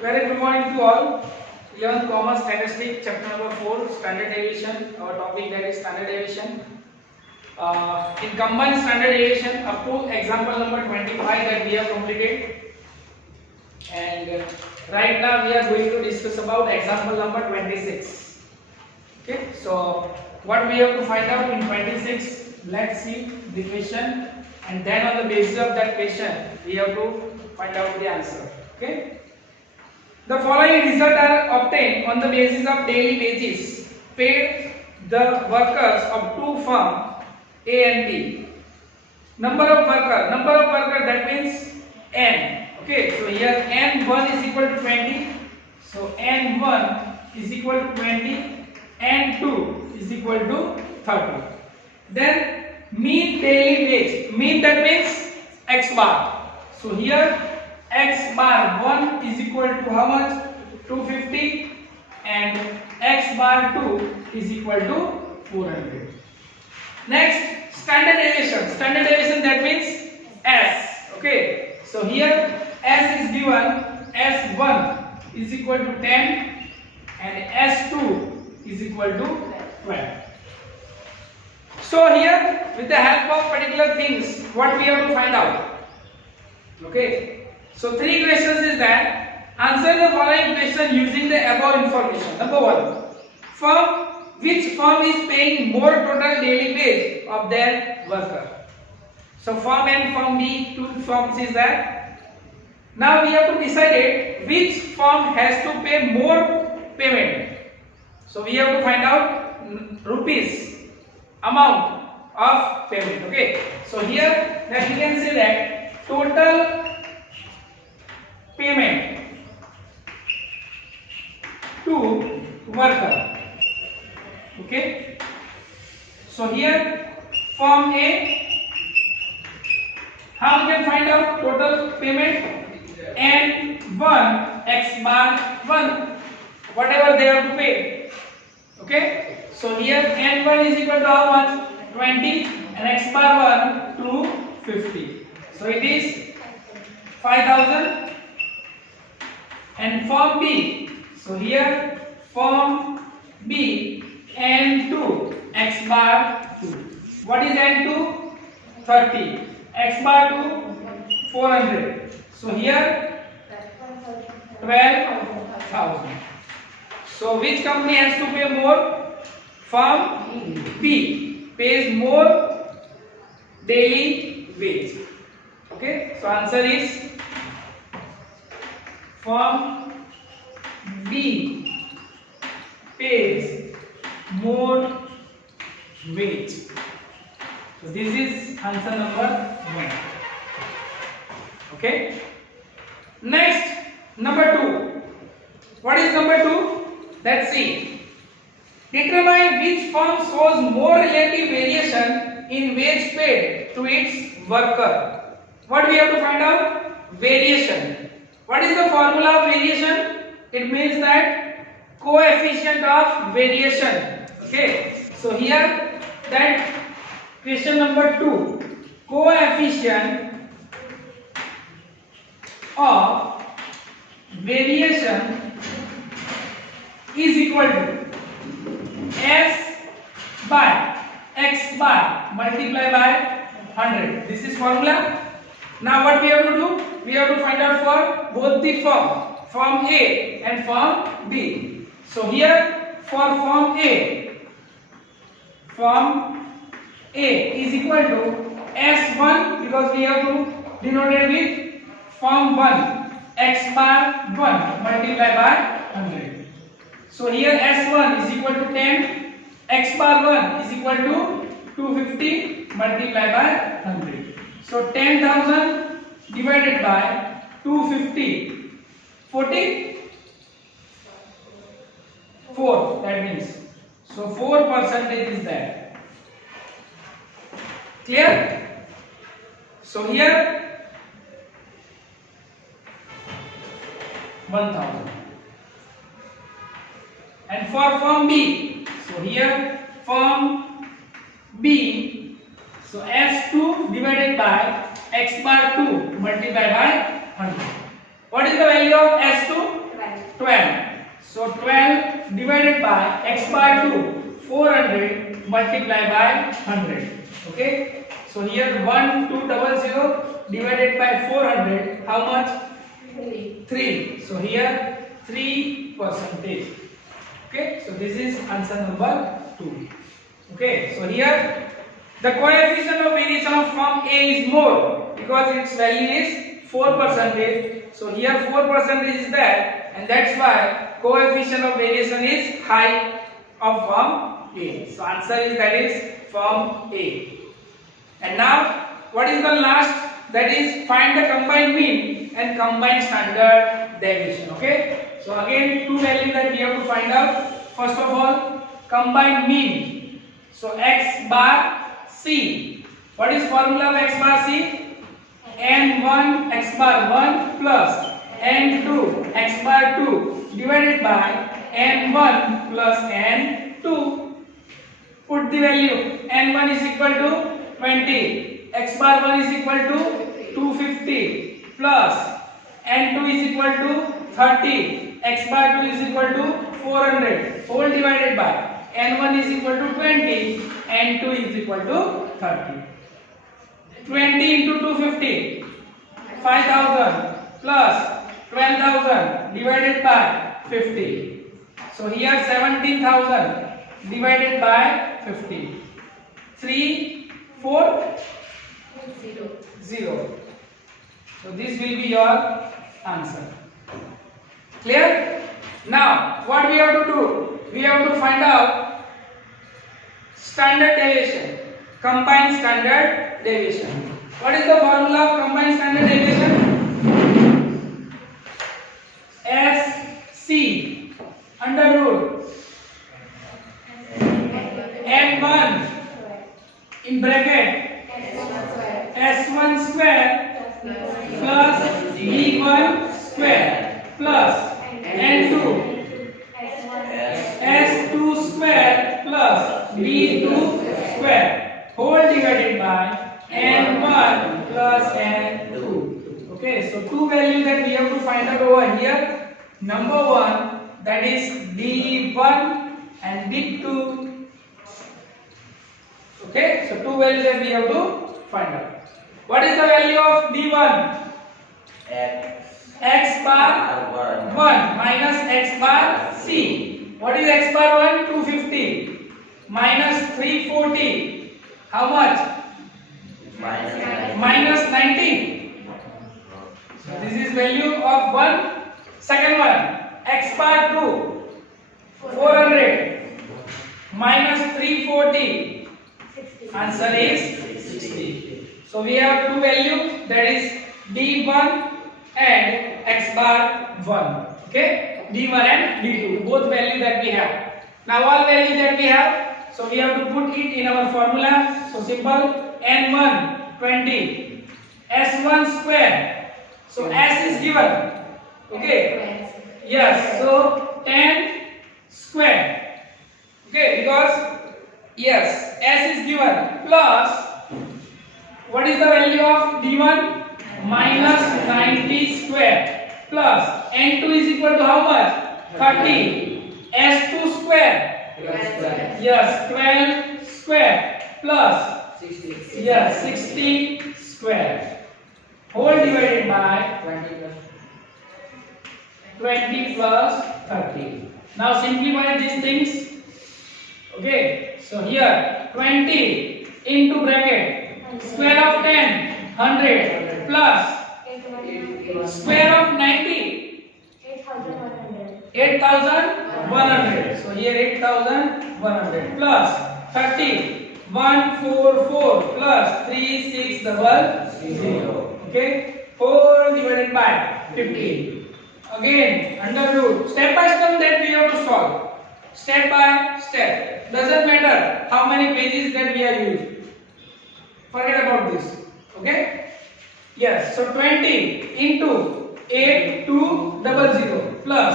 Very good morning to all. 11th Commerce Statistics, chapter number 4, Standard Deviation. Our topic that is Standard Deviation. In combined Standard Deviation, up to example number 25 that we have completed. And right now we are going to discuss about example number 26. Okay, so what we have to find out in 26, let's see the question, and then on the basis of that question, we have to find out the answer. Okay. The following results are obtained on the basis of daily wages paid the workers of two firms A and B. Number of worker that means N. Okay, so here N1 is equal to 20. So N1 is equal to 20. N2 is equal to 30. Then mean daily wage. Mean that means X bar. So here X bar 1 is equal to how much? 250, and X bar 2 is equal to 400. Next, standard deviation. Standard deviation that means S. Okay, so here S is given. S1 is equal to 10 and S2 is equal to 12. So here, with the help of particular things, what we have to find out? Okay. So three questions is that answer the following question using the above information. Number 1, which firm is paying more total daily wage of their worker? So firm A and firm B, two firms is that. Now we have to decide which firm has to pay more payment. So we have to find out rupees amount of payment. Okay. So here that we can say that total payment to worker. Okay, so here firm A, how we can find out total payment? N1 X bar 1, whatever they have to pay. Okay, so here N1 is equal to how much? 20, and X bar 1 250. So it is 5,000. And firm B, so here firm B, N2 X bar 2. What is N2? 30. X bar 2 400. So here 12,000. So which company has to pay more? Firm B pays more daily wage. Okay, so answer is firm B pays more wage. So this is answer number 1. Okay. Next, number 2. What is number 2? Let's see. Determine which firm shows more relative variation in wage paid to its worker. What we have to find out? Variation. What is the formula of variation? It means that coefficient of variation. Okay. So here that question number 2, coefficient of variation is equal to S by X bar multiplied by 100. This is formula. Now what we have to do? We have to find out for both the firm A and firm B. So here for firm A is equal to S1, because we have to denote it with firm 1 X bar 1 multiplied by 100. So here S1 is equal to 10, X bar 1 is equal to 250 multiplied by 100. So 10,000 divided by 250, 44, that means. So 4% is that. Clear? So here 1,000. And for firm B, so here firm B, so S2 divided by X bar 2 multiplied by 100. What is the value of S2? 12. So 12 divided by x bar 2, 400 multiplied by 100. Okay. So here 1200 divided by 400, how much? 3. So here 3%. Okay. So this is answer number 2. Okay. So here the coefficient of variation of form A is more because its value is 4%. So here 4% is there, and that's why coefficient of variation is high of form A. So answer is that is form A. And now what is the last? That is find the combined mean and combined standard deviation. Okay. So again two values that we have to find out. First of all, combined mean. So x bar C. What is formula of x bar C? n1 x bar 1 plus n2 x bar 2 divided by n1 plus n2. Put the value. n1 is equal to 20. X bar 1 is equal to 250 plus n2 is equal to 30. X bar 2 is equal to 400. Whole divided by n1 is equal to 20. N2 is equal to 30. 20 into 250, 5000 plus 12,000 divided by 50. So here 17,000 divided by 50. 3, 4, 0. So this will be your answer. Clear? Now what we have to do? We have to find out standard deviation, combined standard deviation. What is the formula of combined standard deviation? SC under root n1 in bracket s1 square plus b1 square plus n2 s2 square plus b2 square whole divided by n1 plus n2. Okay, so two values that we have to find out over here. Number one, that is d1 and d2. Okay, so two values that we have to find out. What is the value of d1? X bar 1 minus x bar c. What is x bar 1? 250 minus 340. How much? Minus 19. So this is value of 1. Second one, x bar 2, 400 minus 340. Answer is 60. So we have two values, that is d1 and x bar 1. Okay, d1 and d2, both values that we have. Now all values that we have, so we have to put it in our formula. So simple, n1 20, s1 square. So s is given. Okay, yes, so 10 square. Okay, because yes, s is given plus what is the value of d1? Minus 90 square plus n2 is equal to how much? 30. s2 square. Yes, 12 square plus 60. Yes, 60 square. Whole divided by 20 plus 30. Now simplify these things. Okay, so here 20 into bracket square of 10, 100 plus square of 90, 8,100. So here 8,100 plus 30, 144 plus 3600. Okay, 4 divided by 15. Again, under root, step by step that we have to solve. Step by step. Doesn't matter how many pages that we are using. Forget about this. Okay? Yes. So 20 into 8200 plus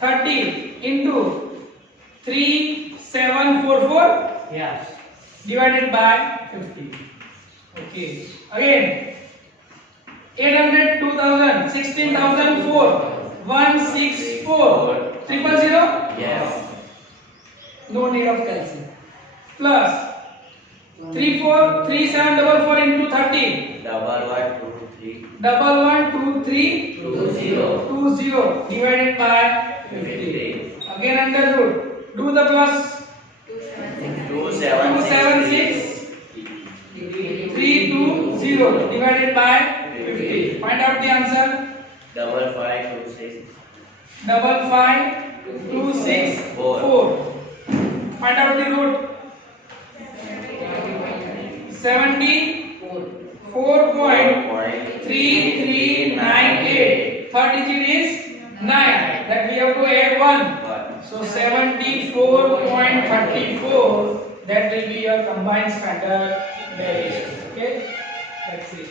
30 into 3744. Yes. Divided by 50. Okay. Again, 800, 2000, 16,004, 162. 4 triple 0. Yes. No need of calculation. Plus 3 4 3 7 double 4 into 30. Double 1 2 3 Double 1 2 3 2 0 2 0 divided by 50. again under root. Do the plus. 2 2 7 7 6 3 2 0 divided by 50. Find out the answer. double 5 2 6 Double 5 2 6 4. Find out the root. 74.3398. Third digit is 9. That we have to add 1. So 74.34. That will be your combined standard deviation. Okay, that's it.